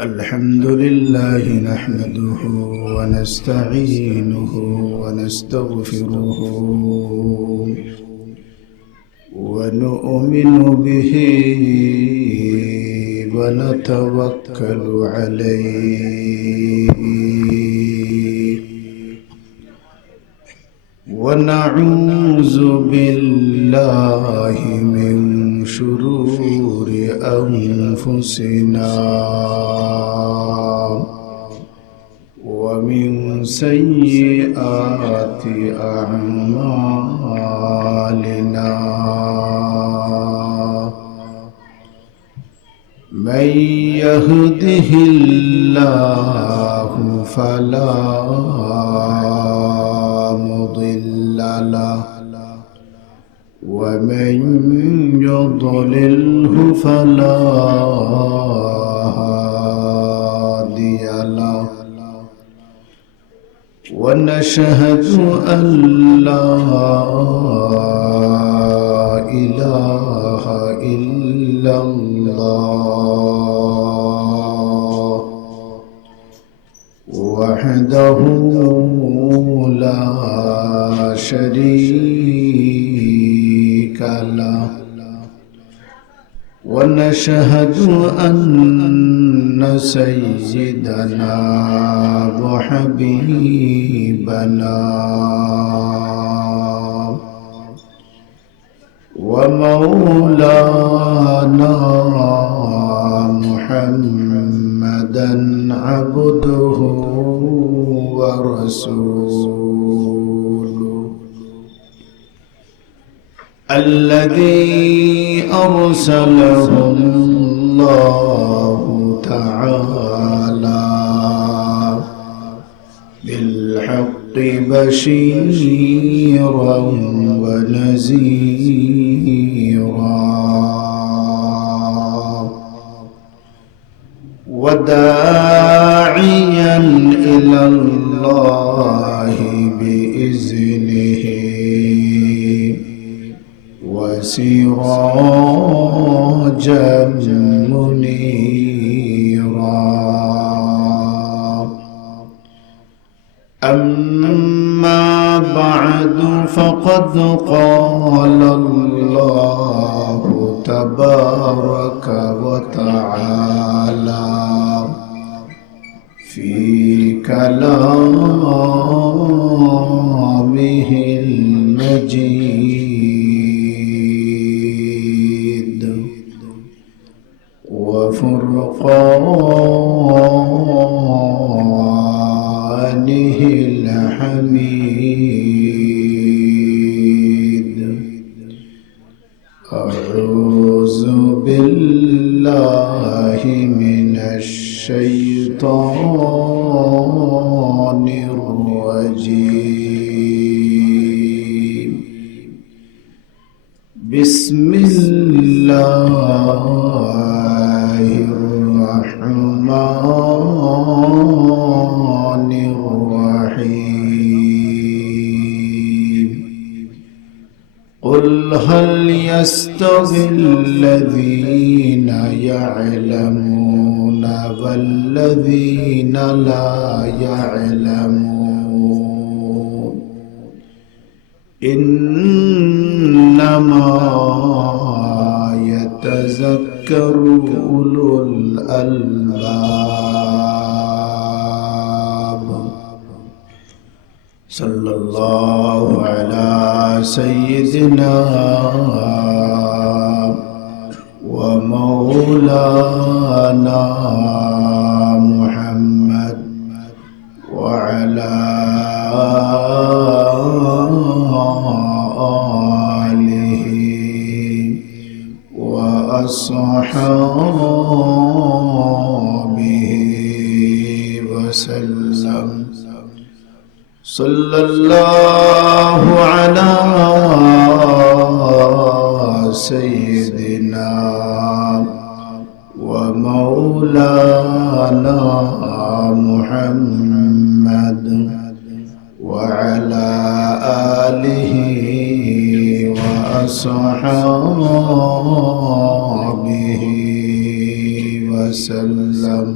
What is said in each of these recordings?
الحمد لله نحمده ونستعينه ونستغفره ونؤمن به ونتوكل عليه ونعوذ بالله من شرور أنفسنا ومن سيئات أعمالنا من يهده الله فلا مضل له ومن يضلله فلا هادي له ونشهد أن لا إله إلا الله وحده لا شريك له ونشهد أن سيدنا وحبيبنا ومولانا محمدا عبده ورسوله الذي أرسله الله تعالى بالحق بشيرا ونذيرا وداعيا إلى الله بإذنه وسراجا منيرا أما بعد فقد قال الله تبارك وتعالى في كلامه المجيد وفرقانه الحميد أعوذ بالله من الشيطان الرجيم بسم الله الرحمن الرحيم قل هل يستوي الذين يعلمون والذين لا يعلمون إنما يتذكر أولو الألباب صلى الله على سيدنا ومولانا محمد وعلى آله وأصحابه وسلم صلى الله على سيدنا ومولانا محمد وعلى آله وأصحابه وسلم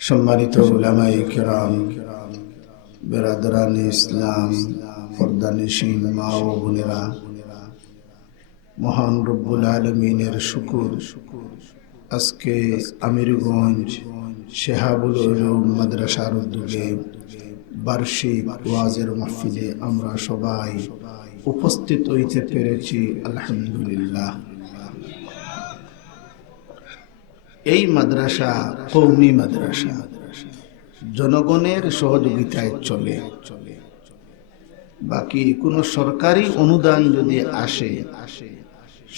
সম্মানিত উলামায়ে কেরাম, বেরাদরান ইসলাম, পর্দানিশীন মা ও বোনেরা, মহান রব্বুল আলমিনের শুকুর। আজকে আমিরগঞ্জ শেহাবুল উলুম মাদ্রাসার উদ্যোগে বার্ষিক ওয়াজের মাহফিলে আমরা সবাই উপস্থিত হইতে পেরেছি, আলহামদুলিল্লাহ। এই মাদ্রাসা কওমি মাদ্রাসা, জনগণের সহযোগিতায় চলে। বাকি কোনো সরকারি অনুদান যদি আসে,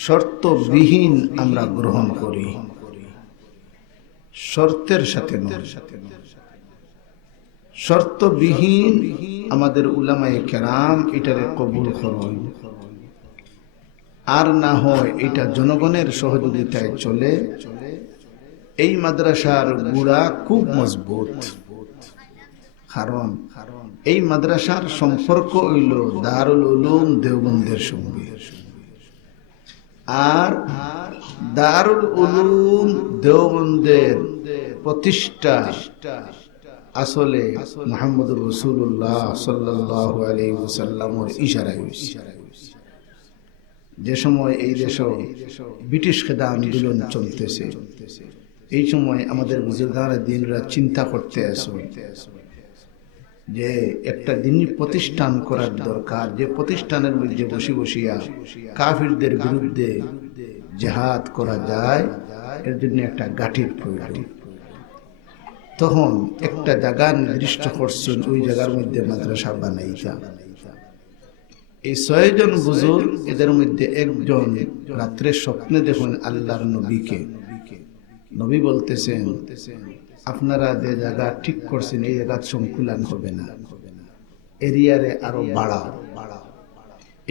শর্তবিহীন আমরা গ্রহণ করি, শর্তের সাথে নয়। শর্তবিহীন আমাদের উলামায়ে কেরাম এটারে কবুল করেন, আর না হয় এটা জনগণের সহযোগিতায় চলে। এই মাদ্রাসার গুড়া খুব মজবুত, কারণ এই মাদ্রাসার সম্পর্ক হইল দারুল উলুম দেওবন্দের সঙ্গে। আর দারুল উলুম দেওবন্দের প্রতিষ্ঠা আসলে মুহাম্মদুর রাসূলুল্লাহ সাল্লাল্লাহু আলাইহি ওয়াসাল্লামের ইশারায় হইছে। যে সময় এই দেশে ব্রিটিশ খেদা আন্দোলন চলতেছে, এই সময় আমাদের বুজুর্গান দিনরা চিন্তা করতে আসে যে একটা দিনী প্রতিষ্ঠান করার দরকার, যে প্রতিষ্ঠানের মধ্যে বসে বসিয়া কাফিরদের বিরুদ্ধে জিহাদ করা যায়, এর জন্য একটা গাঠির প্রয়োজন। তখন একটা জায়গা নির্দিষ্ট করছেন, ওই জায়গার মধ্যে মাদ্রাসা বানাইতা। এই 6 জন বুজুর্গ, এদের মধ্যে একজন রাত্রে স্বপ্নে দেখুন আল্লাহর নবীকে। নবী বলতেছেন, আপনারা যে জায়গা ঠিক করছেন এই জায়গা সংকুলান হবে না, এরিয়ারে আরো বাড়াও।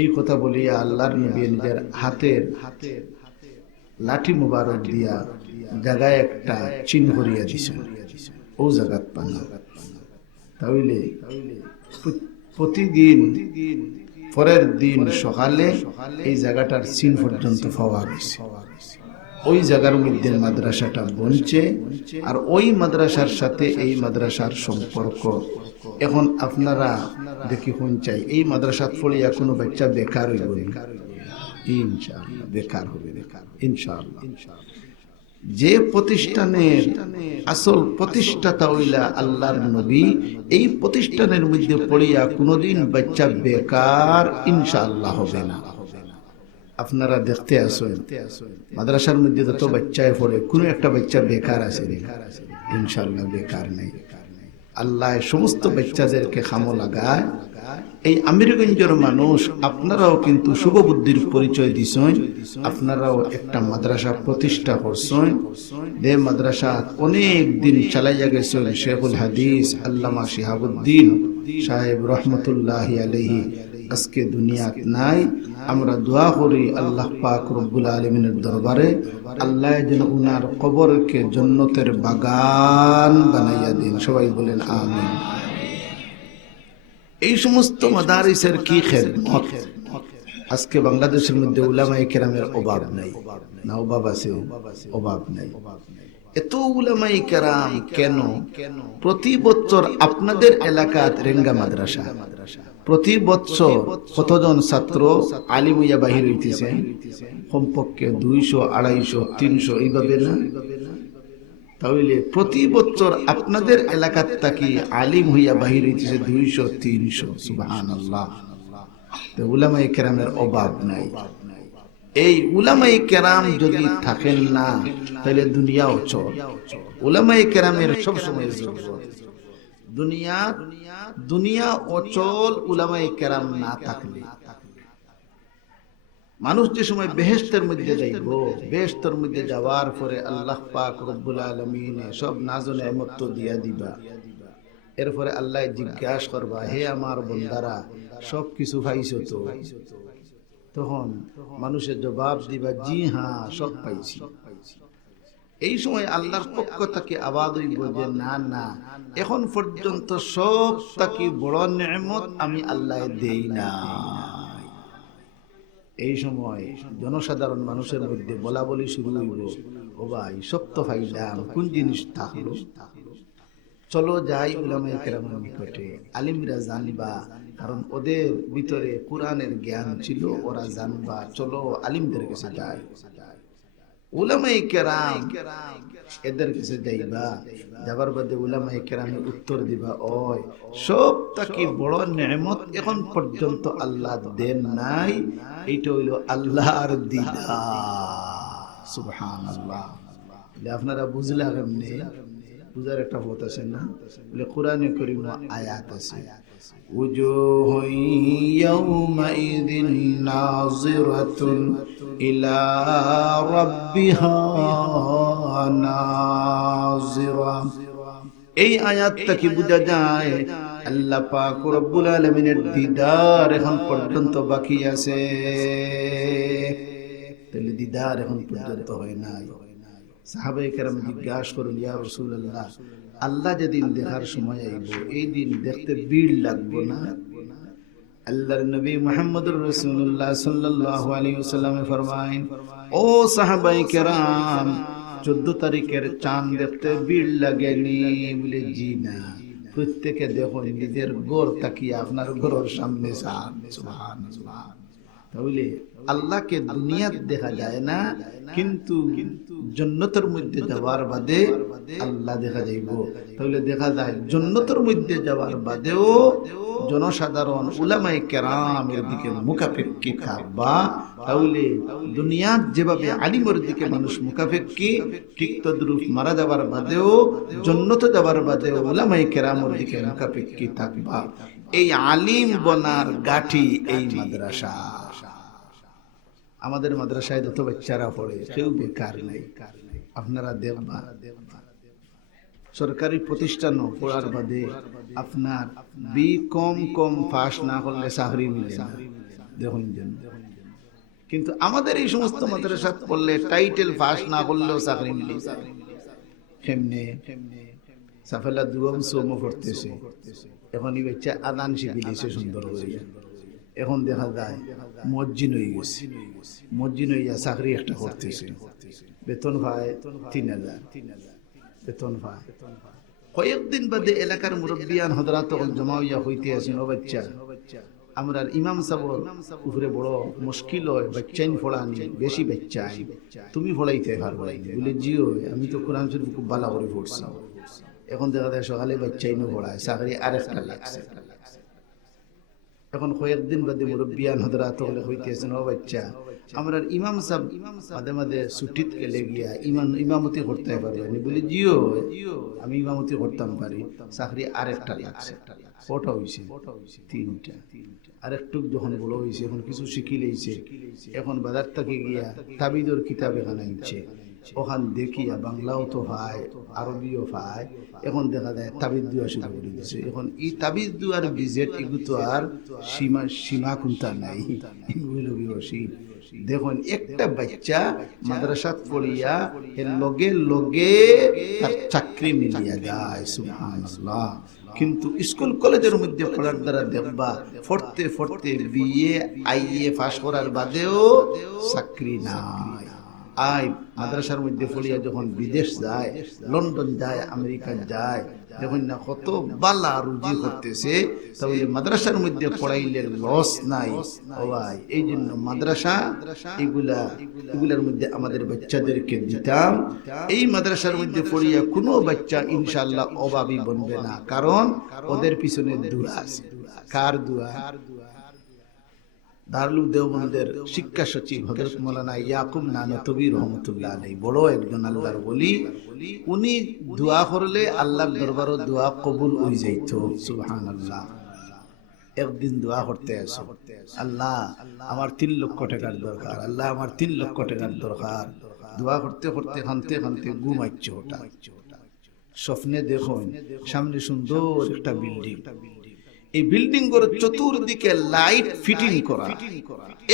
এই কথা বলিয়া আল্লাহর নবী নিজের হাতের লাঠি মুবারক দিয়া জায়গায় একটা চিহ্ন করিয়া দিছেন, ও জায়গা পানা। তাহলে প্রতিদিন পরের দিন সকালে এই জায়গাটার চিহ্ন পর্যন্ত পাওয়া গেছে। ওই জায়গার মধ্যে মাদ্রাসাটা বনছে, আর ওই মাদ্রাসার সাথে এই মাদ্রাসার সম্পর্ক। এখন আপনারা দেখি কোন চাই, এই মাদ্রাসা পড়িয়া কোনো বাচ্চা বেকার হইব? ইনশাআল্লাহ বেকার হবে, ইনশাআল্লাহ। যে প্রতিষ্ঠানের আসল প্রতিষ্ঠাতা হইলা আল্লাহর নবী, এই প্রতিষ্ঠানের মধ্যে পড়িয়া কোনোদিন বাচ্চা বেকার ইনশাআল্লাহ হবে না। আপনারা দেখতে আসেন মাদ্রাসার মধ্যে যত বাচ্চায় পড়ে, কোনো একটা বাচ্চা বেকার আছে? ইনশাআল্লাহ বেকার নাই। আল্লাহ সমস্ত বাচ্চাদেরকে খামো লাগায়। এই আমিরগঞ্জের মানুষ, আপনারাও কিন্তু শুভ বুদ্ধির পরিচয় দিছেন, আপনারাও একটা মাদ্রাসা প্রতিষ্ঠা করছেন। যে মাদ্রাসা অনেক দিন চালাইয়া গেছেন শেখুল হাদিস আল্লামা শিহাবুদ্দিন সাহেব রহমতুল্লাহি আলাইহি, আজকে দুনিয়াত নাই। আমরা দোয়া করি আল্লাহ পাক রব্বুল আলামিনের দরবারে, আল্লাহ যেন উনার কবরকে জান্নাতের বাগান বানাইয়া দেন। সবাই বলেন আমিন। এই সমস্ত মাদারিসের কি খেদমত! আজকে বাংলাদেশের মধ্যে উলামায়ে কেরামের অভাব নাই, না অভাব আছে? অভাব নাই। এত উলামায়ে কেরাম কেন? প্রতি বছর আপনাদের এলাকাত রেঙ্গা মাদ্রাসা, প্রতি বছর কতজন ছাত্র আলিম হইয়া বাহির হইতেছে? কমপক্ষে 200, 250, 300, এইভাবে না? তাহলে প্রতি বছর আপনাদের এলাকার থাকি আলিম হইয়া বাহির হইতেছে 200, 300। সুবহানাল্লাহ। তো উলামায়ে কেরামের অভাব নাই। এই উলামায়ে কেরাম যদি থাকেন না, তাহলে দুনিয়া অচল। উলামায়ে কেরামের সব সময় জরুরত। দুনিয়া অচল উলামায়ে কেরাম না থাকলে। মানুষ যে সময় বেহেশতের মধ্যে যাইব, বেহেশতের মধ্যে যাওয়ার পরে আল্লাহ পাক রব্বুল আলামিন সব নাজ ও নেয়ামত তো দিয়া দিবা। এরপরে আল্লাহ জিজ্ঞাসা করবা, হে আমার বান্দারা সব কিছু পাইছো তো? তখন মানুষের জবাব দিবা, জি হ্যাঁ সব পাইছি। এই সময় আল্লাহর পক্ষ থেকে আওয়াজ হইব যে না না, এখন পর্যন্ত সব থেকে বড় নেয়ামত আমি আল্লাহ দেই না। এই সময় জনসাধারণ মানুষের মধ্যে বলা বলি শুরু হইব, ও ভাই সব তো পাইলাম, কোন জিনিস থাকলো? চলো যাই উলামায়ে কেরামের নিকটে, আলিমরা জানবা, কারণ ওদের ভিতরে কোরআনের জ্ঞান ছিল, ওরা জানবা, চলো আলিমদের কাছে যাই। উলামায়ে কেরাম এদের কাছে যাইবা, যাবার বাদে উলামায়ে কেরামে উত্তর দিবা, ওই সব থেকে বড় নেয়ামত এখন পর্যন্ত আল্লাহ দেন নাই, এইটা হইল আল্লাহর দিদার। সুবহানাল্লাহ। আপনারা বুঝলা কেমনে? বুঝার একটা পথ আছে না? বলে কোরআনে কারীম আয়াত আছে, উজুহু ইয়াউমাইযিন নাযিরাতুন ইলা রাব্বিহা নাযিরা। এই আয়াতটা কি বোঝা যায়? আল্লাহ পাক রব্বুল আলামিনের দিদার এখন পর্যন্ত বাকি আছে। তাহলে দিদার এখন পর্যন্ত হয় নাই। সাহাবায়ে কেরাম জিজ্ঞাসা করেন, ইয়া রাসূলুল্লাহ, আল্লাহ যেদিন দেখার সময় আইব, এই দিন দেখতে ভিড় লাগবে না? আল্লাহর নবী মুহাম্মদুর রাসূলুল্লাহ সাল্লাল্লাহু আলাইহি ওয়াসাল্লাম ফরমায়েন, ও সাহাবায়ে কেরাম, 14 তারিখের চাঁদ দেখতে ভিড় লাগেনি? বলে জি না। প্রত্যেকে দেখুন নিজের ঘর তাকিয়ে আপনার ঘরের সামনে চাঁদ। সুবহানাল্লাহ। তাহলে আল্লাহকে দুনিয়াত দেখা যায় না, কিন্তু জান্নাতের মধ্যে যাওয়ার বাদে আল্লাহ দেখা যাইব। তাহলে দেখা যায় জান্নাতের মধ্যে যাওয়ার বাদেও জনসাধারণ উলামায়ে কেরামের দিকে মুখাপেক্ষী থাকবা। তাহলে দুনিয়াত যেভাবে আলিমের দিকে মানুষ মুখাপেক্ষী, ঠিক তদ্রূপ মারা যাওয়ার বাদেও, জান্নাতে যাওয়ার বাদেও উলামায়ে কেরামের দিকে মুখাপেক্ষী থাকবা। এই আলিম বনার গাঠি এই মাদ্রাসা। আমাদের মাদ্রাসায় যত বাচ্চারা পড়ে কেউ বেকার নাই। আপনারা দেখবা সরকারি প্রতিষ্ঠানও পড়ার বাদে আপনার কম পাস না করলে চাকরি মিলে না, দেখুন। কিন্তু আমাদের এই সমস্ত মাদ্রাসা পড়লে টাইটেল পাস না করলেও চাকরি মিলে যায়। কেমনে? সাফেলা দুম সোমো পড়তেছে, এখন এই বাচ্চা আদান শিখে দিয়েছে সুন্দর করে। এখন দেখা যায় মসজিদ হয়ে গেছে, মসজিদ হইয়া চাকরি একটা করতেছে, বেতন পায় 3000 বেতন পায়। কয়েকদিন বাদে এলাকার মুরব্বিয়ান হযরত জমা হইয়া হইতে আছেন, ও বাচ্চা, আমরা ইমাম সাহেবের উপরে বড় মুশকিল হয়, বাচ্চাইন পড়ানি, বেশি বাচ্চাই, তুমি পড়াইতে পারবে? বলে জিও, আমি তো কোরআন শরীফ খুব ভালো করে পড়ছি। এখন দেখা যায় সকালে বাচ্চাইনও পড়ায়, চাকরি আরেকটা লাগছে। এখন কয়েকদিন বাদে মুরব্বিয়ান হযরত হইতেছেন, ও বাচ্চা, আমরা ইমাম সাহেব মাঝে মাঝে ছুটিতে গেলে গিয়া ইমামতি করতে পারবে? বলে জিও, আমি ইমামতি করতাম পারি, চাকরি আরেকটা লাগছে। কটা হয়েছে? 3টা। আরেকটু যখন বড় হয়েছে, এখন কিছু শিখি লইছে, এখন বাজার থেকে গিয়া তাবিদর কিতাব এখানে আনছে, ওখান দেখিয়া বাংলাও তো পায়, আরবিও পায়। এখন দেখা যায় তাবিজ দুয়া শুরু করে দিচ্ছে। এখন এই তাবিজ দুয়ার বিজেট এগুলো তো আর সীমা কুন্তা নাই। দেখুন একটা বাচ্চা মাদ্রাসাত পড়িয়া লগে লগে তার চাকরি মিলিয়া যায়। সুবহানাল্লাহ। কিন্তু স্কুল কলেজের মধ্যে পড়ার দ্বারা দেখবা পড়তে পড়তে বিএ আইএ পাস করার বাদেও চাকরি নাই। আই মাদ্রাসার মধ্যে পড়িয়া যখন বিদেশ যায়, লন্ডন যায়, আমেরিকা যায়, দেখুন না কত বালা রুজি করতেছে। তাহলে মাদ্রাসার মধ্যে পড়াইলে লস নাই। ও ভাই, এই জন্য মাদ্রাসা এগুলার মধ্যে আমাদের বাচ্চাদেরকে দিতাম। এই মাদ্রাসার মধ্যে পড়িয়া কোনো বাচ্চা ইনশাআল্লাহ অভাবী বনবে না, কারণ ওদের পিছনে দোয়া আছে। কার দোয়া? দারুল দেওবন্দের শিক্ষা সচিব হযরত মাওলানা ইয়াকুব নানতবী রহমাতুল্লাহ আলাইহি, বড় একজন আল্লাহর ওলি। উনি দোয়া করলে আল্লাহর দরবারে দোয়া কবুল হয়ে যাইত। সুবহানাল্লাহ। একদিন দোয়া করতে আসো, আল্লাহ আমার 3 লক্ষ টাকার দরকার, আল্লাহ আমার 3 লক্ষ টাকার দরকার। দোয়া করতে করতে খানতে খানতে ঘুমাইছে। হঠাৎ স্বপ্নে দেখুন সামনে সুন্দর একটা বিল্ডিং। এই বিল্ডিং এর চতুর্দিকে লাইট ফিটিং করা,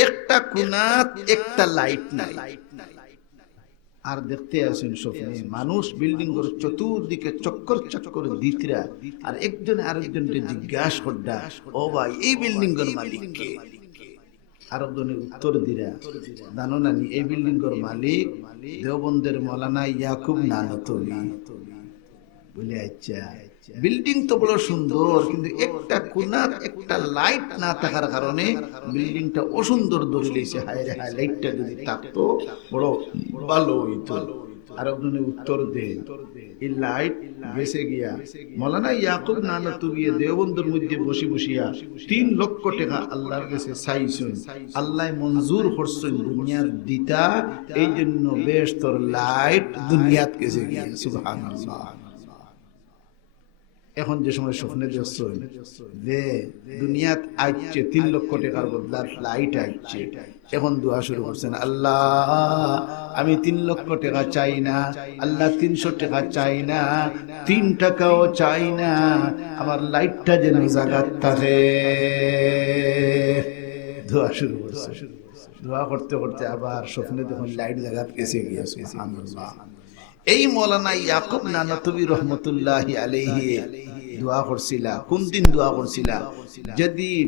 একটা কোণাত একটা লাইট নাই। আর দেখতে আসেন স্বপ্নে মানুষ বিল্ডিং এর চতুর্দিকে চক্কর চক্কর দিতরা, আর একজন আরেকজনকে জিজ্ঞাসা করদা, ও ভাই এই বিল্ডিং এর মালিক কে? আরেকজনে উত্তর দিরা, জানো নানি এই বিল্ডিং এর মালিক দেওবন্দের মৌলানা ইয়াকুব নানতবি বলে। আচ্ছা, বিল্ডিং তো বড় সুন্দর, কিন্তু একটা কোনার একটা লাইট না থাকার কারণে বিল্ডিংটা অসুন্দর ধরে লেছে। হায় রে হায়, লাইটটা যদি থাকতো বড় ভালো হইতো। আর একজনে উত্তর দেন, এই লাইট গেছে গিয়া মৌলানা ইয়াকুব নানতবি দেওবন্দের মধ্যে বসে বসিয়া 3 লক্ষ টাকা আল্লাহর কাছে চাইছেন, আল্লাহ মঞ্জুর করছেন দুনিয়ার দিতা, এই জন্য বেশতর লাইট দুনিয়াত গেছে গিয়া। সুবহানাল্লাহ। এখন যে সময় স্বপ্নে দেখছেন যে দুনিয়াত আইছে 3 লক্ষ টাকার বদলার লাইট আইছে, এখন দোয়া শুরু করছেন, আল্লাহ আমি 3 লক্ষ টাকা চাই না, আল্লাহ 300 টাকা চাই না, 3 টাকাও চাই না, আমার লাইটটা যেন জাগাত থাকে। দোয়া শুরু করছে। দোয়া করতে করতে আবার স্বপ্নে দেখুন লাইট জাগাত গেছে গিয়া। সুবহানাল্লাহ। এই মৌলানা ইয়াকুব নানতবি রহমতুল্লাহি আলাইহি দোয়া করছিলা। কোন দিন দোয়া করছিলা? যেদিন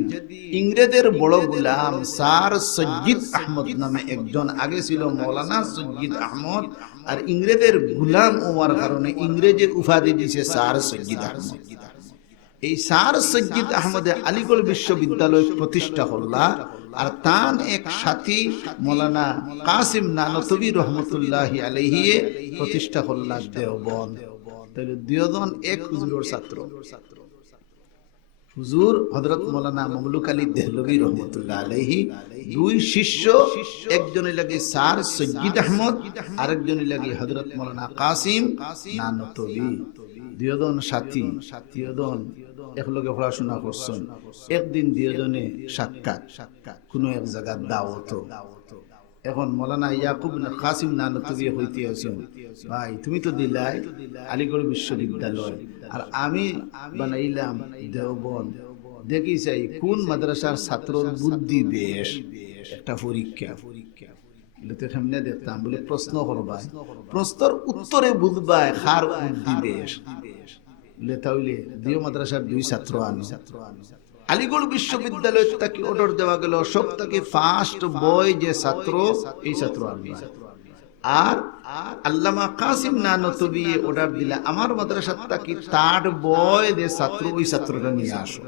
ইংরেজের বড় গোলাম স্যার সৈয়দ আহমদ নামে একজন আগে ছিল মৌলানা সৈয়দ আহমদ, আর ইংরেজের গোলাম হওয়ার কারণে ইংরেজে উপাধি দিয়েছে স্যার সৈয়দ আহমদ। এই স্যার সৈয়দ আহমদে আলিগড় বিশ্ববিদ্যালয় প্রতিষ্ঠা করলা, আর তার এক সাথী মৌলানা কাসিম নানতবি রহমতুল্লাহি আলাইহি প্রতিষ্ঠা করলা দেওবন্দ। তাহলে দুজন এক হুজুরের ছাত্র। হুজুর হযরত মৌলানা মামলুক আলী দেহলভী রহমতুল্লাহ আলাইহি, 2 শিষ্য, একজনের লাগে স্যার সৈয়দ আহমদ, আরেকজনের লাগে হযরত মৌলানা কাসিম নানতবি। দুজন সাথী, দুজন একলগে পড়াশোনা করছেন। একদিন দুজনে সাক্ষাৎ কোনো এক জায়গার দাওয়াত। এখন মৌলানা ইয়াকুব কাসিম নানতবি হইতে আছেন, ভাই তুমি তো দিলাই আলিগড় বিশ্ববিদ্যালয়, আর আমি বানাইলাম দেওবন্দ, দেখি চাই কোন মাদ্রাসার ছাত্রর বুদ্ধি বেশ। একটা পরীক্ষা সামনে দেখতাম, বলে প্রশ্ন করবা, প্রশ্নের উত্তরে বুঝবা কার বুদ্ধি বেশ। তাহলে দিও মাদ্রাসার 2 ছাত্র আনো। আলিগড় বিশ্ববিদ্যালয় থেকে অর্ডার দেওয়া গেল, সব থেকে ফার্স্ট বয় যে ছাত্র, এই ছাত্র আনবে। আর আল্লামা কাসিম নানতবি অর্ডার দিলা, আমার মাদ্রাসা থেকে 3rd বয় যে ছাত্র, ওই ছাত্রটা নিয়ে আসো।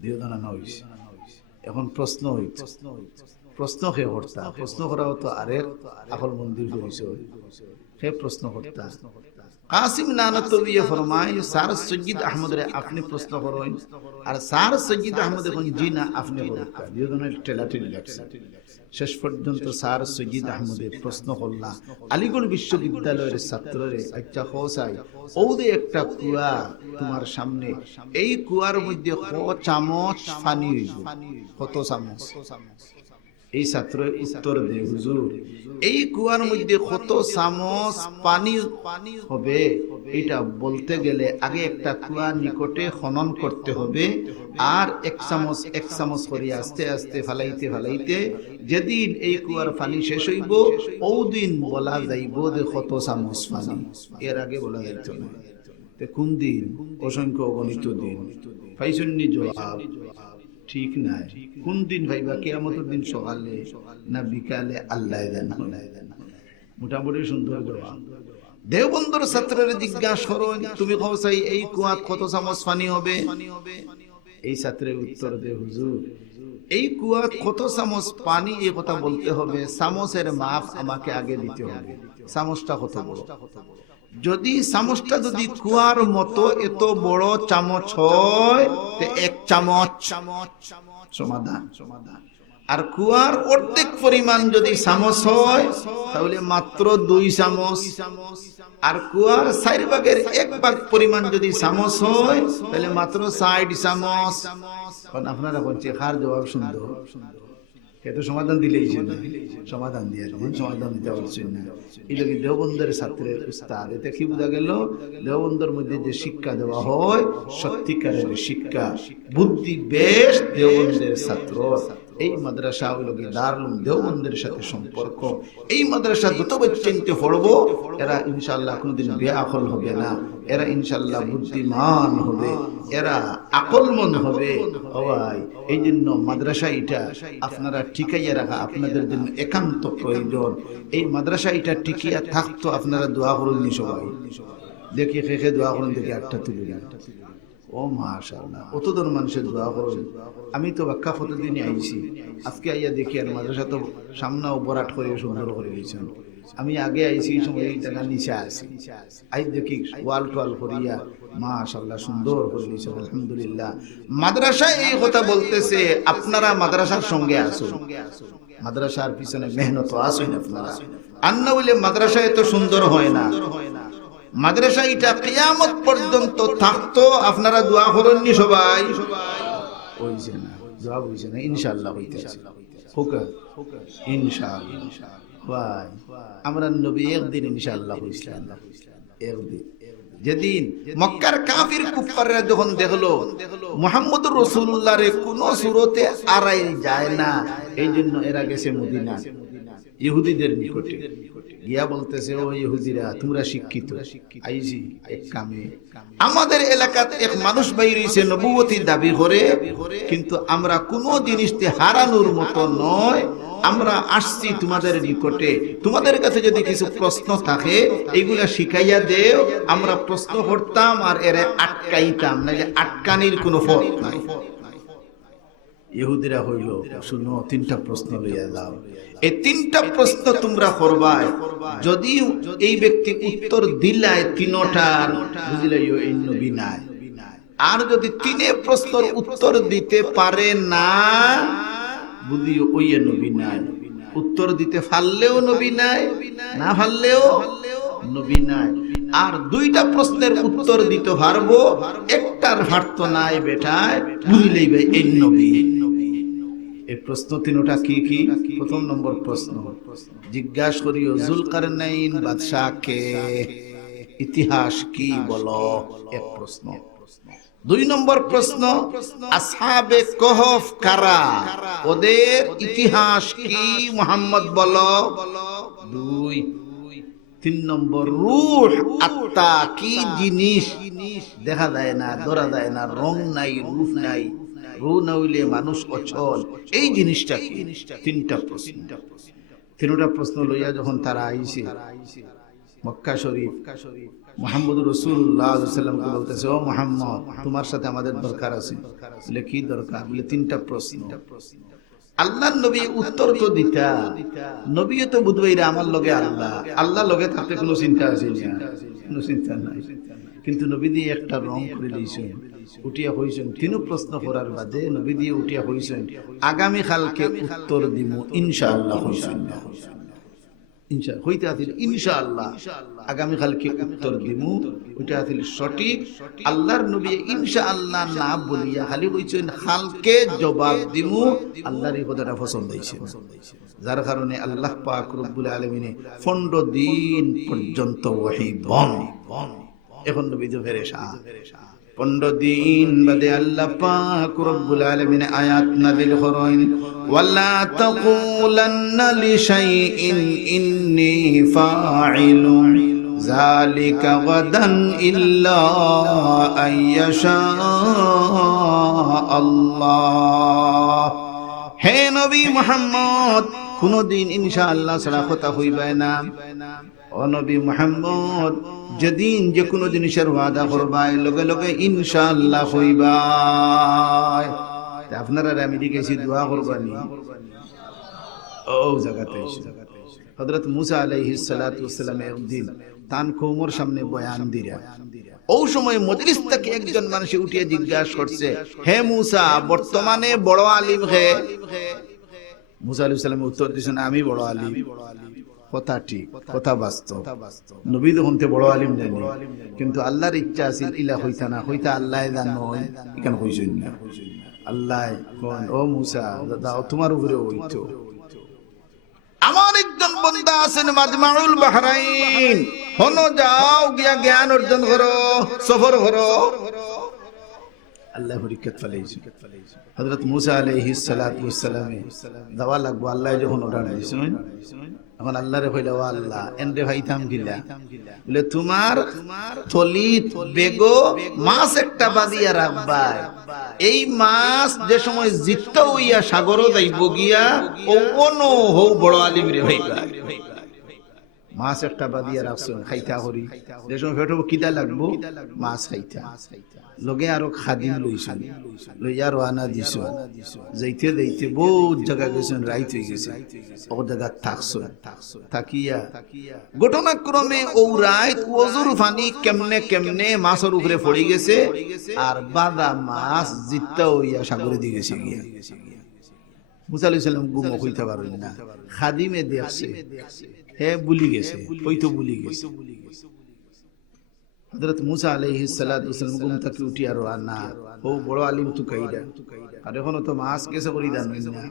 দিওদানা নইছে। এখন প্রশ্ন হইছে, প্রশ্ন কে করতা? প্রশ্ন করা হতো আরেক আকল মন্দির পরিচয়, কে প্রশ্ন করতা? কাসিম নানতবি ফরমায়, স্যার সৈয়দ আহমদ রে আপনি প্রশ্ন করেন, আর স্যার সৈয়দ আহমদ এখন জি না আপনি করেন। দুজনের টেলাটেলি লাগছে। শেষ পর্যন্ত স্যার সৈয়দ আহমদে প্রশ্ন করলা, আলিগড় বিশ্ববিদ্যালয়ের ছাত্ররে, আচ্ছা হোসাই ওদে একটা কুয়া তোমার সামনে, এই কুয়ার মধ্যে কত চামচ পানি হইব? কত চামচ? এই ছাত্র উত্তর দে, হুজুর এই কুয়ার মধ্যে কত চামচ পানি হবে এটা বলতে গেলে আগে একটা কুয়া নিকটে খনন করতে হবে, আর এক চামচ করে আস্তে আস্তে ফালাইতে ফালাইতে যেদিন এই কুয়ার পানি শেষ হইব, ওদিন বলা যাইব যে কত চামচ পানি। এর আগে বলা যাইত না। কোন দিন? অসংখ্য অগণিত দিন। পাইছন্নি জবাব? ঠিক নাই। কোন দিন ভাইবা? কিয়ামতের দিন সকালে না বিকালে? আল্লাহ জানে। মোটামুটি সুন্দর জবাব। দেওবন্দর ছাত্রের জিজ্ঞাসা করেন, তুমি কও চাই এই কুয়াত কত চামচ পানি হবে? এই ছাত্রের উত্তর দে, হুজুর এই কুয়াত কত চামচ পানি এই কথা বলতে হবে, চামচের মাপ আমাকে আগে দিতে হবে। চামচটা কত বড়? যদি চামচটা যদি কুয়ার মতো এত বড় চামচ হয়, 1 চামচ সমাধান। আর কুয়ার অর্ধেক পরিমাণ যদি চামচ হয়, তাহলে মাত্র 2 চামচ। আর কুয়ার 4 ভাগের 1 ভাগ পরিমাণ যদি চামচ হয়, তাহলে মাত্র 60 চামচ। আপনারা বলছে কার জবাব সুন্দর? এত সমাধান দিলেই সমাধান দিয়ে সমাধান দিতে পারছেন না। এই লোক দেওবন্দের ছাত্রের উস্তাদ। এতে কি বোঝা গেল? দেওবন্দের মধ্যে যে শিক্ষা দেওয়া হয় সত্যিকারের শিক্ষা, বুদ্ধি বেশ দেওবন্দের ছাত্র। এই মাদ্রাসা হইল কি দারুল দেওবন্দের সাথে সম্পর্ক। এই মাদ্রাসা যত বাচ্চাইতে পড়বো এরা ইনশাআল্লাহ কোনোদিন বেআকল হবে না, এরা ইনশাআল্লাহ বুদ্ধিমান হবে, এরা আকলমন্দ হবে। ও ভাই, এই জন্য মাদ্রাসা এটা আপনারা টিকাইয়া রাখা আপনাদের জন্য একান্ত প্রয়োজন। এই মাদ্রাসা এটা টিকিয়া থাকতো, আপনারা দোয়া করুন সবাই। দেখি খেখে দোয়া করুন, দেখি একটা তুলে না। ও মাশাআল্লাহ, অতজন মানুষের দোয়া করুন। আমি তো বাক্কা প্রতিদিনই আইছি, আজকে আইয়া দেখি আর মাদ্রাসা তো সামনাও বরাট করে সুন্দর করে দিয়েছেন। আমি আগে আইছি এই সময় এই টাকা নিচে আসি, আই দেখি ওয়াল টোয়াল করিয়া মাশাআল্লাহ সুন্দর করে দিয়েছেন, আলহামদুলিল্লাহ। মাদ্রাসায় এই কথা বলতেছে আপনারা মাদ্রাসার সঙ্গে আসুন, মাদ্রাসার পিছনে মেহনত আসুন আপনারা। আর না হইলে মাদ্রাসা এত সুন্দর হয় না। মাদ্রাসা এটা কিয়ামত পর্যন্ত থাকতো, আপনারা দোয়া করেননি সবাই? হইছে না, দোয়া হইছে না, ইনশাআল্লাহ হইতেছে। হোকা ইনশাআল্লাহ ভাই, আমরা নবী একদিন ইনশাআল্লাহ হইছিলাম, একদিন যেদিন মক্কার কাফির কুফাররা যখন দেখলো মুহাম্মদুর রাসূলুল্লাহ রে কোন সূরতে আড়াই যায় না, এই জন্য এরা গেছে মদিনা ইহুদিদের নিকটে গিয়া বলতেছে, ও ইহুদিরা তোমরা শিক্ষিত, আইজি এক কামে আমাদের এলাকাতে এক মানুষ বাইর হইছে নবুয়তি দাবি করে, কিন্তু আমরা কোন জিনিসতে হারানোর মতো নয়, আমরা আসছি তোমাদের নিকটে, তোমাদের কাছে যদি কিছু প্রশ্ন থাকে এইগুলা শিখাইয়া দেও। আমরা প্রশ্ন করতাম আর এরা আটকাইতাম, নাইলে আটকানির কোনো ফল নাই। ইহুদিরা হইল, শুনো তিনটা প্রশ্ন লইয়া যাও, এই তিনটা প্রশ্ন তোমরা করবাই, যদি এই ব্যক্তি উত্তর দিলায় তিনটার বুঝিলাইও এই নবী নাই, আর যদি তিনে প্রশ্নের উত্তর দিতে পারে না বুঝিও ওই নবী নাই। উত্তর দিতে পারলেও নবী নাই, না পারলেও নবী নাই। আর দুইটা প্রশ্নের উত্তর দিতে পারবো, একটার পারত নাই বেটায়, বুঝিলেই ভাই এই নবী। এই প্রশ্ন তিনটা কি কি? প্রথম নম্বর প্রশ্ন জিজ্ঞাসা করিও জুলকারনাইন বাদশাহ কে, ইতিহাস কি বলো, এক প্রশ্ন। দুই নম্বর প্রশ্ন আসহাবে কহফ কারা, ওদের ইতিহাস কি মুহাম্মদ বলো, দুই। তিন নম্বর রূহ আত্মা কি জিনিস, দেখা যায় না, ধরা যায় না, রং নাই, রূপ নাই, রূহ না হইলে মানুষ অচল, এই জিনিসটা কি? তিনটা প্রশ্ন। তিনটা প্রশ্ন লইয়া যখন তারা আইছে মক্কা শরীফ, মুহাম্মদুর রাসূলুল্লাহ সাল্লাল্লাহু আলাইহি ওয়াসাল্লামকে বলতেছে, ও মুহাম্মদ তোমার সাথে আমাদের দরকার আছে। বলে কি দরকার? বলে তিনটা প্রশ্ন। আল্লাহর নবী উত্তর তো দিতা, নবী তো বুঝবাইরা আমার লগে আল্লাহ, আল্লাহ লগে থাকতে কোনো চিন্তা আছে না, কোনো চিন্তা নাই। কিন্তু নবী দিয়ে একটা রং করে দিয়েছেন, উঠিয়া হইছেন তিন প্রশ্ন করার বাদে নবী দিয়ে উঠিয়া হইছেন আগামী কালকে উত্তর দিব ইনশাআল্লাহ। হইছেন না ইনশাআল্লাহ হইতে আছিল, ইনশাআল্লাহ আগামী কালকে উত্তর দিব, ওইটা আছিল সঠিক। আল্লাহর নবী ইনশাআল্লাহ না বলিয়া খালি কইছেন কালকে জবাব দিব। আল্লাহর এই কথাটা পছন্দ হইছে, যার কারণে আল্লাহ পাক রব্বুল আলামিন 15 দিন পর্যন্ত ওহী বন্ধ। এখন নবী তো পেরেশান। 15 দিন বাদে আল্লাহ পাক রব্বুল আলামিন আয়াত নাযিল করেন, ওয়ালা তাকুলান্না লিশাইইন ইন্নী ফাইলুন যালিকা গাদান ইল্লা আইয়াশা আল্লাহ। হে নবী মুহাম্মদ, কোনদিন ইনশাআল্লাহ ছাড়া কথা হইবে না। ও নবী মুহাম্মদ, যেদিন যে কোনো জিনিসের ওয়াদা করবাই লগে লগে ইনশাআল্লাহ হইবাই। আপনারা আমি দিকেছি দোয়া করবানি, ও জায়গাতে হযরত মুসা আলাইহিস সালাতু ওয়াস সালাম একদিন তান কওমের সামনে বয়ান দিরা, ওই সময় মজলিস থেকে একজন মানুষ উঠিয়ে জিজ্ঞাসা করছে, হে মুসা বর্তমানে বড় আলিম হে? মুসা আলাইহিস সালাম উত্তর দিয়েছেন, আমি বড় আলিম। কথা ঠিক, কথা বাস্তব। নবী তখন বড় আলিম জানি, কিন্তু আল্লাহর ইচ্ছা আছিল ইলা হইতা না, হইতা আল্লাহ জানো এখানে হইছেন না। আল্লাহ কোন, ও মুসা দাও তোমার উপরে হইতো। আমার একজন বান্দা আছেন মাজমাউল বাহরাইন, হনো যাও গিয়া জ্ঞান অর্জন করো, সফর করো। আল্লাহ পরীক্ষা ফেলাইছে হযরত মুসা আলাইহিস সালাতু ওয়াস সালামে দাওয়া লাগবো আল্লাহ যখন অর্ডার দিছেন এখন আল্লাহরে কইলা ও আল্লাহ এনরে ভাইতাম গিলা বলে তোমার থলিত বেগো মাছ একটা বাদিয়া রাখবা এই মাছ যে সময় জিত্তা হইয়া সাগরও যাইব গিয়া ও কোনো হও বড় আলিম রে ভাইবা মাছ একটা বাদিয়া রাখছেন খাইতা হরি যে সময় ফেটো কিদা লাগবো মাছ খাইতা লগে আরো খাদিম লইছেন লইয়া রওনা দিছো যাইতে যাইতে বহুত জায়গা গেছেন রাইত হয়ে গেছে ও জায়গা থাকছো তাকিয়া ঘটনাক্রমে ও রাইত ওজুর পানি কেমনে কেমনে মাছের উপরে পড়ে গেছে আর বাদা মাছ জিত্তা হইয়া সাগরে দিয়ে গেছে গিয়া মুসা আলাইহিস সালাম গুম হইতে পারেন না খাদিমে দেখছে হে ভুলি গেছে ওই তো ভুলি গেছে হযরত মুসা আলাইহিস সালাতু ওয়াস সালাম ঘুম থেকে উঠিয়া রওনা ও বড় আলিম তু কাইদা আর এখন তো মাছ গেছে করি দান না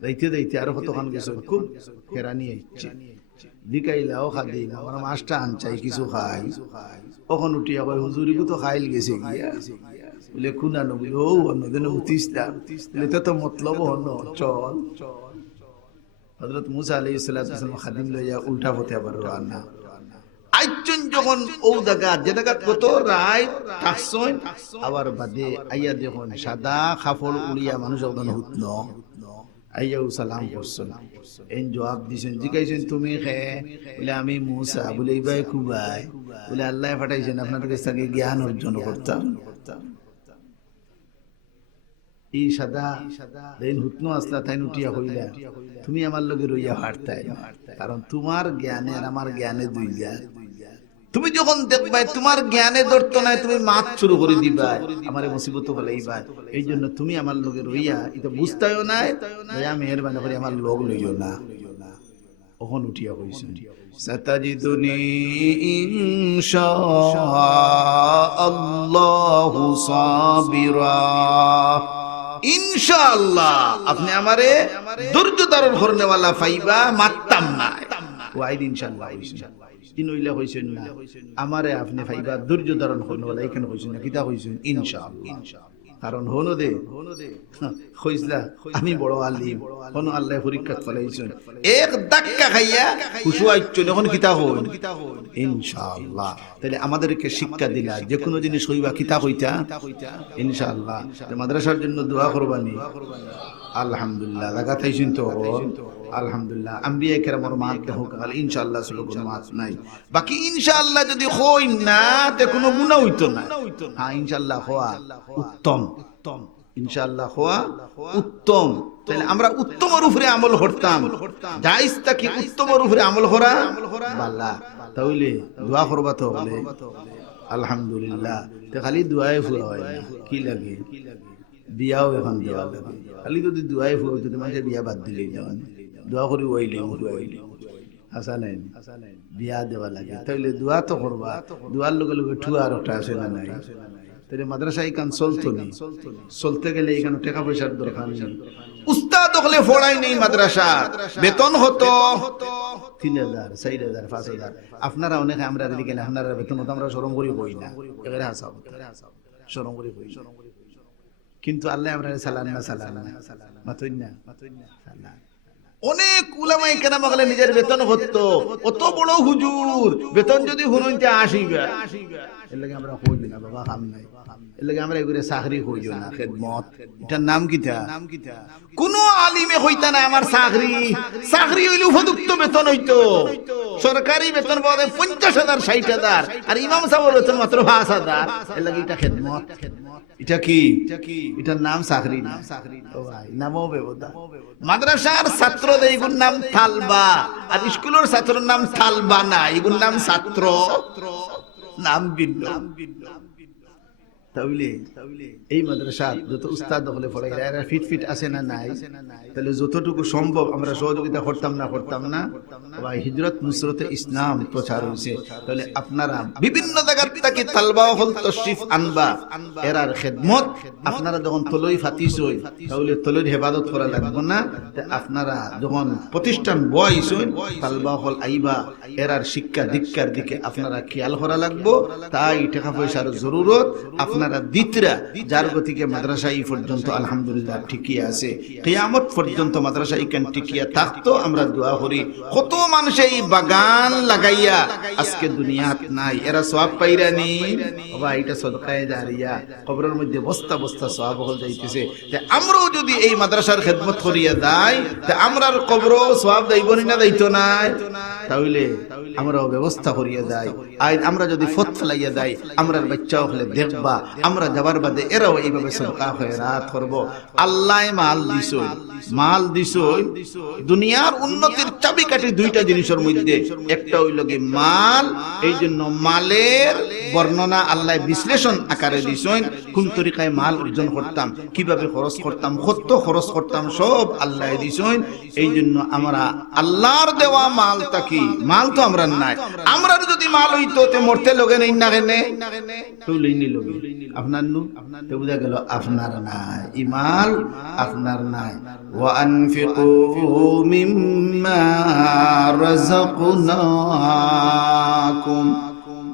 যাইতে যাইতে আর কতক্ষণ গেছে খুব হেরানি আইছে দিকাইলা ও খাদিম আমার মাছটা আন চাই কিছু খাই তখন উঠিয়া কই হুজুরি তো খাইল গেছে গিয়া বলে খুনা নবী ও অন্যদিন উঠিসতা বলে তো মতলব হন চল হযরত মুসা আলাইহিস সালাতু ওয়াস সালাম খাদিম লইয়া উল্টা পথে আবার রওনা আইচন যখন ও জায়গা যে জায়গা কত রায় থাকছন আবার বাদে আইয়া দেখুন সাদা কাপড় উড়িয়া মানুষ যখন হুতন আইয়াও সালাম করছেন এন জবাব দিছেন জিজ্ঞাসেন তুমি কে বলে আমি মুসা বলে এই ভাই খুবাই বলে আল্লাহ পাঠাইছেন আপনার কাছ থেকে জ্ঞান অর্জন করতাম এই সাদা দেন হুতন আসলা তাই উঠিয়া হইলা তুমি আমার লগে রইয়া হাঁটতাই কারণ তোমার জ্ঞানে আর আমার জ্ঞানে দুই জ্ঞান তুমি যখন দেখবা তোমার জ্ঞানে ধরতো না তুমি মাছ শুরু করে দিবা আমারে মুসিবত ফলাইবা এই জন্য তুমি আমার লগে রইয়া এটা বুঝতাইও না দয়া মেহেরবানি করে আমার লগ লইও না ওখন উঠিয়া কইছেন সাতাজিদুনি ইনশাআল্লাহু সাবিরা ইনশাআল্লাহ আপনি আমারে ধৈর্য ধারণ করনেওয়ালা পাইবা মারতাম না ওয়াইদ ইনশাআল্লাহ ইনইলা কইছেন না আমারে আপনি পাইবা ধৈর্য ধারণ করনেওয়ালা এখানে কইছেন না কিতা কইছেন ইনশাআল্লাহ কারণ হলো দে কইছলা আমি বড় আলিম কোন আল্লাহ পরীক্ষা ফলাইছেন এক ধাক্কা খাইয়া খুশু আইছো যখন কিতা হইন ইনশাআল্লাহ তাহলে আমাদেরকে শিক্ষা দিলা যে কোনো জিনিস হইবা কিতা কইতা ইনশাআল্লাহ মাদ্রাসার জন্য দোয়া করবানি আলহামদুলিল্লাহ লাগা থাইছেন তো আলহামদুলিল্লাহ আম্বিয়া কেরামের মাত দেখো কাল ইনশাআল্লাহ ছিল কোনো মাত নাই বাকি ইনশাআল্লাহ যদি হই না তে কোনো গুনাহ হইতো না হ্যাঁ ইনশাআল্লাহ হওয়া উত্তম ইনশাআল্লাহ হওয়া উত্তম তাহলে আমরা উত্তমের উপরে আমল করতাম জায়েজ তা কি উত্তমের উপরে আমল করা বালা তাহলে দোয়া করবা তো বলে আলহামদুলিল্লাহ তে খালি দোয়াই ফুরা হয় না কি লাগে বিয়াও এখন দেওয়া লাগে খালি যদি দোয়াই ফুরা হইতো মানুষের বিয়া বাদ দিলেই যাওয়া দোয়া করি ওইলে হাসা নাই বিয়া দেওয়া লাগে তাইলে দোয়া তো করবা দোয়ার লগে লগে ঠুয়া আর একটা আছে না নাই তাহলে মাদ্রাসা এখান চলতো নি চলতে গেলে এখানে টাকা পয়সার দরকার নেই উস্তাদ হলে ফড়াই নেই মাদ্রাসা বেতন হতো 3000 4000 5000 আপনারা অনেকে আমরা দিকে আপনারা বেতন হতো আমরা শরম করি কই না এবারে হাসা শরম করি কই কিন্তু আল্লাহ আমরা সালানা মাতই না সালানা অনেক উলামায়ে কেরাম বলে নিজের বেতন হতো কত বড় হুজুর বেতন যদি হুনইতে আসিবা এর লাগি আমরা কইবি না বাবা কাম নাই এর লাগি আমরা এগুরে চাকরি কইও না খিদমত এটার নাম কিটা কোন আলিমে কইতা না আমার চাকরি হইলে উপযুক্ত বেতন হইতো সরকারি বেতন পাওয়া 50000 60000 আর ইমাম সাহেবের বেতন মাত্র 5000 এর লাগি এটা খিদমত এটা কি এটার নাম চাকরি না ও ভাই নামও বেবদা মাদ্রাসার ছাত্র এইগুর নাম তালবা আর স্কুলের ছাত্রের নাম তালবা না এগুর নাম ছাত্র নাম ভিন্ন তাহলে এই মাদ্রাসা যত উস্তাদ হলে পড়াই এরা ফিট আছে না নাই তাহলে যতটুকু সম্ভব আমরা সহযোগিতা করতাম না ভাই হিজরত নুসরতে ইসলাম প্রচার হইছে তাহলে আপনারা বিভিন্ন জায়গা থেকে তালবা হল তশরিফ আনবা এরার খেদমত আপনারা যখন তলই ফাতিছই তাহলে তলইর হেফাজত করা লাগবে না আপনারা যখন প্রতিষ্ঠান বয়সই তালবা হল আইবা এরার শিক্ষা দীক্ষার দিকে আপনারা খেয়াল করা লাগবে তাই টাকা পয়সার জরুরত আপনারা দিতরা যার গতিকে মাদ্রাসা এই পর্যন্ত আলহামদুলিল্লাহ ঠিকই আছে, কিয়ামত পর্যন্ত মাদ্রাসা ইকান টিকিয়া থাকতো আমরা দোয়া করি। কত মানুষ এই বাগান লাগাইয়া আজকে দুনিয়াত নাই, এরা সওয়াব পাইরানি বাবা, এটা সদকায়ে জারিয়া, কবরের মধ্যে বস্তা বস্তা সওয়াব হল যাইতেছে। তে আমরাও যদি এই মাদ্রাসার খেদমত করিয়া যাই, তে আমরার কবরও সওয়াব দাইবনি না দাইতো না, তাহলে আমরাও ব্যবস্থা করিয়া যাই। আর আমরা যদি ফত ফলাইয়া যাই, আমরার বাচ্চাও হলে দেখবা আমরা যাবার বাদে এরাও এইভাবে সদকা খয়রাত করব। আল্লাহ মাল দিছই দুনিয়ার উন্নতির চাবিকাঠি দুইটা জিনিসের মধ্যে, একটা হইল কি মাল। এই জন্য মালের বর্ণনা আল্লাহ বিশ্লেষণ আকারে দিছেন, কোন তরিকায় মাল অর্জন করতাম, কিভাবে খরচ করতাম, কত খরচ করতাম, সব আল্লাহ দিছেন। এই জন্য আমরা আল্লাহর দেওয়া মাল তাকি, মাল তো আমরা নাই, আমরা যদি মাল হইতো তে মরতে লগে নেই না কেনে তো লইনি লগে আপনার নু, তো বুঝা গেল আপনার নাই, ইমাল আপনার নাই। ওয়া আনফিকু মিম্মা রাযাকনাকুম,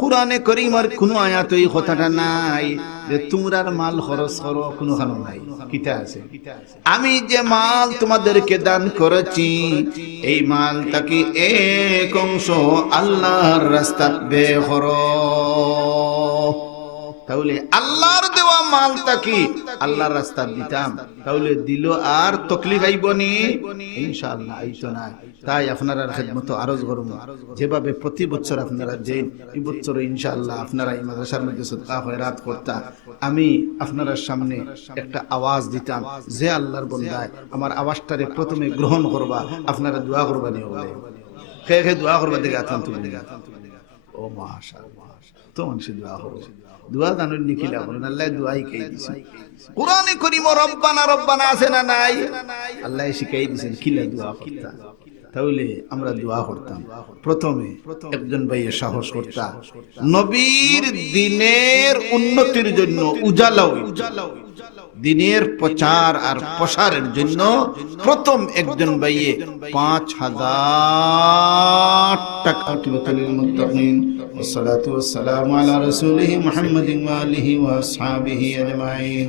কুরআনে কারীমের কোন আয়াতে এই কথাটা নাই যে তোমরার মাল খরচ করো, কোনখানে নাই। কিতা আছে? আমি যে মাল তোমাদেরকে দান করেছি, এই মাল তাকে এক অংশ আল্লাহর রাস্তাত ব্যয় করো। তাহলে আল্লাহর দেওয়া মাল তাকি আল্লাহর রাস্তা দিতাম, তাহলে দিল আর তকলিফ আইবনি? ইনশাআল্লাহ আইতো না। তাই আপনারা খেদমত আরজ করুন, যেভাবে প্রতি বছর আপনারা যে এই বছর ইনশাআল্লাহ আপনারা এই মাদ্রাসার মধ্যে সদকা খয়রাত করতা, আমি আপনার সামনে একটা আওয়াজ দিতাম, যে আল্লাহর বন্দায় আমার আওয়াজটারে প্রথমে গ্রহণ করবা, আপনারা দোয়া করবা নিয়ে বলে খে খে দোয়া করবা দেখে আতাম তুমি ও মাশাআল্লাহ, তো মানুষ দোয়া করবে, দোয়া জানুন নিখিলা বলেন আল্লাহ দোয়াই কে দিছে। কোরআনে কারীম রব্বানা রব্বানা আছে না নাই? আল্লাহ শিখাই দিয়েছেন কিলা দোয়া করতা। তাহলে আমরা দোয়া করতাম, প্রথমে একজন ভাইয়ের সাহস করতাম নবীর দিনের উন্নতির জন্য, উজালা দিনের প্রচার আর প্রসারের জন্য প্রথম একজন ভাইয়ে ৫,০০০ টাকা তুলিল মুত্তাকিন। والصلاة والسلام على رسوله محمد وآله وأصحابه أجمعين.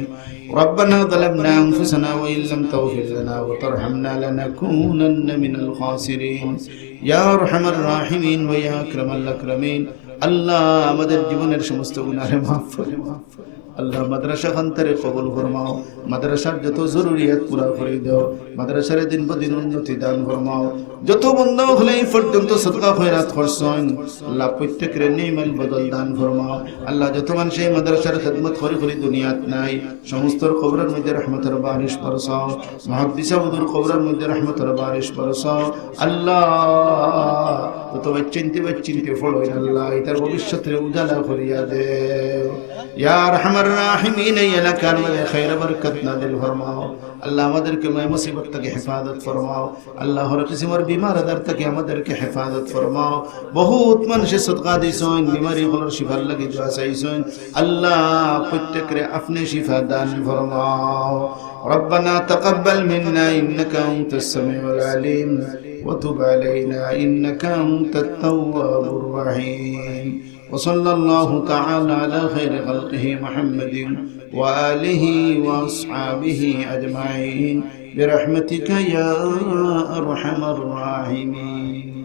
ربنا ظلمنا أنفسنا وإن لم تغفر لنا وترحمنا لنكونن من الخاسرين. يا أرحم الراحمين ويا أكرم الأكرمين. আল্লাহ আমাদের জীবনের সমস্ত গুনাহ মাফ করে, আল্লাহ মাদ্রাসা খানতারে কবুল ফরমাও, মাদ্রাসার যত জরুরিয়াত পুরা করে দাও, মাদ্রাসার দিন পর দিন উন্নতি দান ফরমাও। যত বন্ধ হলে এই পর্যন্ত সদকা খয়রাত করছেন, আল্লাহ প্রত্যেকের নেইমাল বদল দান ফরমাও। আল্লাহ যত মানুষ এই মাদ্রাসার খেদমত করে করে দুনিয়াত নাই, সমস্ত কবরের মধ্যে রহমতের বারিশ বরসাও, মুহাদ্দিস আবুদুর কবরের মধ্যে রহমতের বারিশ বরসাও। আল্লাহ তত চিনতে ফড়ো, আল্লাহ এটার ভবিষ্যতের উজালা করিয়া দে। ইয়া আরহামার রাহিমিন, এই এলাকার মধ্যে খায়র বরকত নাযিল ফরমাও। আল্লাহ আমাদেরকে মুসিবত থেকে হেফাজত ফরমাও। আল্লাহ হর কিসমের বিমার আদার থেকে আমাদেরকে হেফাজত ফরমাও। বহুত মানুষের সদকা দিছেন, বিমারি হলোর শিফার লাগি দোয়া চাইছেন, আল্লাহ প্রত্যেকরে আপনি শিফা দান ফরমাও। ربنا تقبل منا إنك أنت السميع العليم وتب علينا إنك أنت التواب الرحيم. وصلى الله تعالى على خير خلقه محمد وآله وأصحابه أجمعين برحمتك يا أرحم الراحمين.